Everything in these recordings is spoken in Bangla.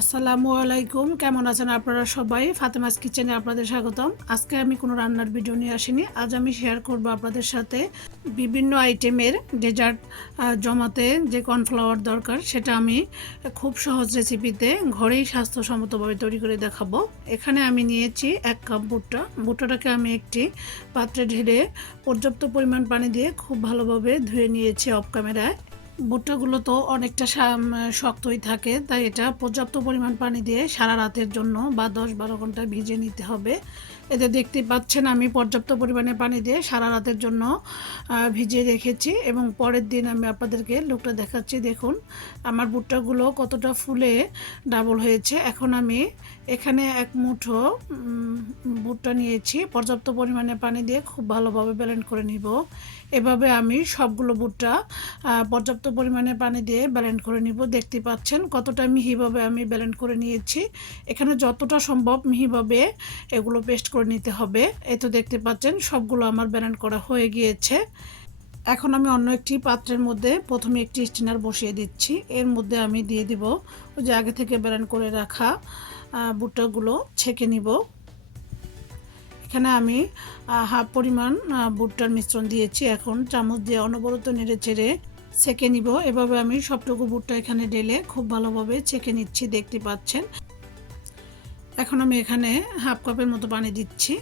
আসসালামু আলাইকুম। কেমন আছেন আপনারা সবাই? ফাতেমাস কিচেনে আপনাদের স্বাগতম। আজকে আমি কোনো রান্নার ভিডিও নিয়ে আসিনি। আজ আমি শেয়ার করব আপনাদের সাথে বিভিন্ন আইটেমের ডেজার্ট জমাতে যে কর্নফ্লাওয়ার দরকার, সেটা আমি খুব সহজ রেসিপিতে ঘরেই স্বাস্থ্যসম্মতভাবে তৈরি করে দেখাবো। এখানে আমি নিয়েছি এক কাপ ভুট্টা। ভুট্টাটাকে আমি একটি পাত্রে ঢেলে পর্যাপ্ত পরিমাণ পানি দিয়ে খুব ভালোভাবে ধুয়ে নিয়েছি অফ ক্যামেরায় ভুট্টাগুলো তো অনেকটা শক্তই থাকে, তাই এটা পর্যাপ্ত পরিমাণ পানি দিয়ে সারা রাতের জন্য বা দশ বারো ঘণ্টা ভিজে নিতে হবে। এতে দেখতে পাচ্ছেন আমি পর্যাপ্ত পরিমাণে পানি দিয়ে সারা রাতের জন্য ভিজিয়ে রেখেছি এবং পরের দিন আমি আপনাদেরকে লোকটা দেখাচ্ছি। দেখুন, আমার ভুট্টাগুলো কতটা ফুলে ডাবল হয়েছে। এখন আমি এখানে এক মুঠো ভুট্টা নিয়েছি। পর্যাপ্ত পরিমাণে পানি দিয়ে খুব ভালোভাবে ব্যালেন্ড করে নিব। এভাবে আমি সবগুলো ভুট্টা পর্যাপ্ত পরিমাণে পানি দিয়ে ব্যালেন্ড করে নিব। দেখতে পাচ্ছেন কতটা মিহিভাবে আমি ব্যালেন্ড করে নিয়েছি। এখানে যতটা সম্ভব মিহিভাবে এগুলো পেস্ট করে নিতে হবে। এই তো দেখতে পাচ্ছেন সবগুলো আমার ব্যালেন্ড করা হয়ে গিয়েছে। এখন আমি অন্য একটি পাত্রের মধ্যে প্রথমে একটি স্টিনার বসিয়ে দিচ্ছি। এর মধ্যে আমি দিয়ে দিব ওই যে আগে থেকে ব্যালেন্ড করে রাখা ভুট্টাগুলো ছেঁকে নিব। এখানে আমি হাফ পরিমাণ ভুট্টার মিশ্রণ দিয়েছি। এখন চামচ দিয়ে অনবরত নেড়ে চেড়ে ছেঁকে নিব। এভাবে আমি সবটুকু ভুট্টা এখানে ঢেলে খুব ভালোভাবে ছেঁকে নিচ্ছি, দেখতে পাচ্ছেন। এখন আমি এখানে হাফ কাপের মতো পানি দিচ্ছি।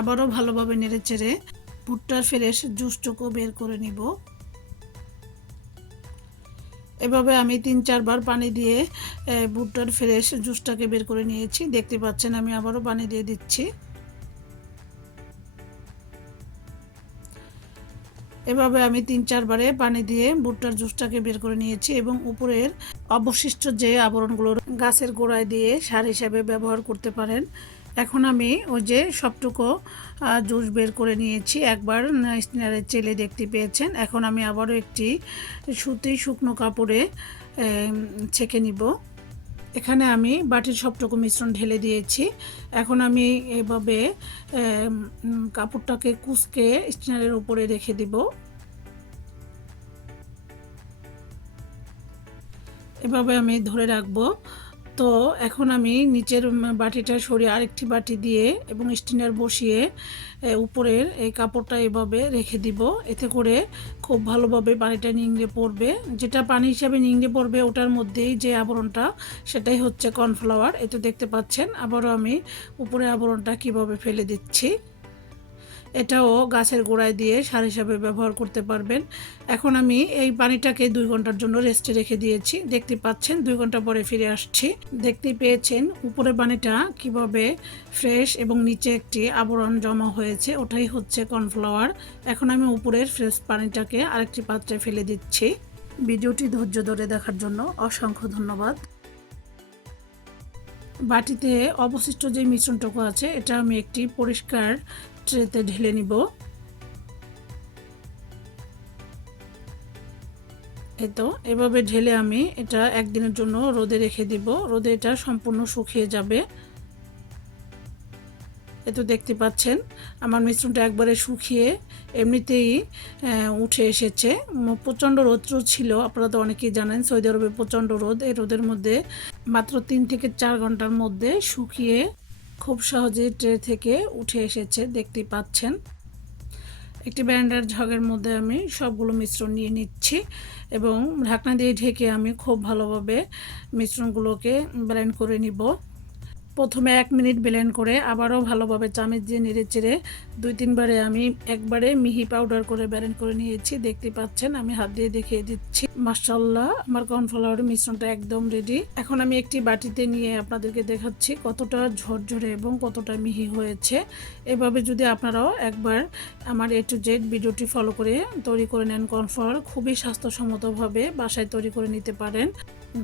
আবারও ভালোভাবে নেড়ে চেড়ে ভুট্টার ফ্রেশ জুসটুকু বের করে নিব। এভাবে আমি তিন চারবার পানি দিয়ে ভুট্টার ফ্রেশ জুসটাকে বের করে নিয়েছি। দেখতে পাচ্ছেন আমি আবারও পানি দিয়ে দিচ্ছি। এভাবে আমি তিন চারবারে পানি দিয়ে ভুট্টার জুসটাকে বের করে নিয়েছি এবং উপরের অবশিষ্ট যে আবরণগুলো গাছের গোড়ায় দিয়ে সার হিসাবে ব্যবহার করতে পারেন। এখন আমি ওই যে সবটুকু জুস বের করে নিয়েছি। একবার স্টিনারে চেলে দেখতে পেয়েছেন। এখন আমি আবারও একটি সুতি শুকনো কাপড়ে ছেঁকে নিব। এখানে আমি বাটির সবটুকু মিশ্রণ ঢেলে দিয়েছি। এখন আমি এভাবে কাপড়টাকে কুচকে স্টিনারের উপরে রেখে দিব। এভাবে আমি ধরে রাখব। তো এখন আমি নিচের বাটিটা সরিয়ে আরেকটি বাটি দিয়ে এবং স্টিনার বসিয়ে উপরের এই কাপড়টা এভাবে রেখে দিব। এতে করে খুব ভালোভাবে পানিটা নিংড়ে পড়বে। যেটা পানি হিসাবে নিংড়ে পড়বে ওটার মধ্যেই যে আবরণটা, সেটাই হচ্ছে কর্নফ্লাওয়ার। এতে দেখতে পাচ্ছেন, আবারও আমি উপরে আবরণটা কীভাবে ফেলে দিচ্ছি। এটাও গাছের গোড়ায় দিয়ে সার হিসাবে ব্যবহার করতে পারবেন। এখন আমি এই পানিটাকে দুই ঘণ্টার জন্য রেস্টে রেখে দিয়েছি। দেখতে পাচ্ছেন, দুই ঘণ্টা পরে ফিরে আসছি। দেখতে পেয়েছেন উপরে পানিটা কীভাবে ফ্রেশ এবং নিচে একটি আবরণ জমা হয়েছে, ওটাই হচ্ছে কর্নফ্লাওয়ার। এখন আমি উপরের ফ্রেশ পানিটাকে আরেকটি পাত্রে ফেলে দিচ্ছি। ভিডিওটি ধৈর্য ধরে দেখার জন্য অসংখ্য ধন্যবাদ। বাটিতে অবশিষ্ট যে মিশ্রণটুকু আছে, এটা আমি একটি পরিষ্কার ট্রেতে ঢেলে নিব। এতো এভাবে ঢেলে আমি এটা একদিনের জন্য রোদে রেখে দিব। রোদে এটা সম্পূর্ণ শুকিয়ে যাবে। এ তো দেখতে পাচ্ছেন, আমার মিশ্রণটা একবারে শুকিয়ে এমনিতেই উঠে এসেছে। প্রচণ্ড রৌদ্র ছিল, আপনারা তো অনেকেই জানেন, সৌদি আরবে প্রচণ্ড রোদ। এই রোদের মধ্যে মাত্র তিন থেকে চার ঘণ্টার মধ্যে শুকিয়ে খুব সহজেই ট্রে থেকে উঠে এসেছে দেখতে পাচ্ছেন। একটি ব্যান্ডার ঝগের মধ্যে আমি সবগুলো মিশ্রণ নিয়ে নিচ্ছি এবং ঢাকনা দিয়ে ঢেকে আমি খুব ভালোভাবে মিশ্রণগুলোকে ব্লেন্ড করে নিব। প্রথমে এক মিনিট ব্লেন্ড করে আবারও ভালোভাবে চামচ দিয়ে নেড়ে চেড়ে দুই তিনবারে আমি একবারে মিহি পাউডার করে ব্লেন্ড করে নিয়েছি। দেখতে পাচ্ছেন, আমি হাত দিয়ে দেখিয়ে দিচ্ছি। মার্শাল্লাহ আমার কর্নফ্লাওয়ারের মিশ্রণটা একদম রেডি এখন আমি একটি বাটিতে নিয়ে আপনাদেরকে দেখাচ্ছি কতটা ঝরঝরে এবং কতটা মিহি হয়েছে। এভাবে যদি আপনারাও একবার আমার এ টু জেড ভিডিওটি ফলো করে তৈরি করে নেন কর্নফ্লাওয়ার খুবই স্বাস্থ্যসম্মতভাবে বাসায় তৈরি করে নিতে পারেন।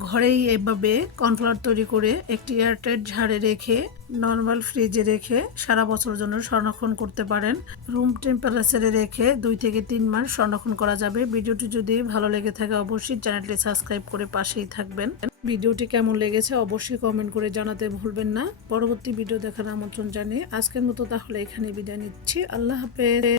ঘরেই এভাবে কর্নফ্লাওয়ার তৈরি করে একটি এয়ারটাইট ঝাড়ে রেখে নর্মাল ফ্রিজে রেখে সারা বছর জন্য সংরক্ষণ করতে পারেন। রুম টেম্পারেচারে রেখে দুই থেকে তিন মাস সংরক্ষণ করা যাবে। ভিডিওটি যদি ভালো লেগে থাকে অবশ্যই চ্যানেলটি সাবস্ক্রাইব করে পাশেই থাকবেন। ভিডিওটি কেমন লেগেছে অবশ্যই কমেন্ট করে জানাতে ভুলবেন না। পরবর্তী ভিডিও দেখার আমন্ত্রণ জানিয়ে আজকের মতো তাহলে এখানে বিদায় নিচ্ছি। আল্লাহ হাফেজ।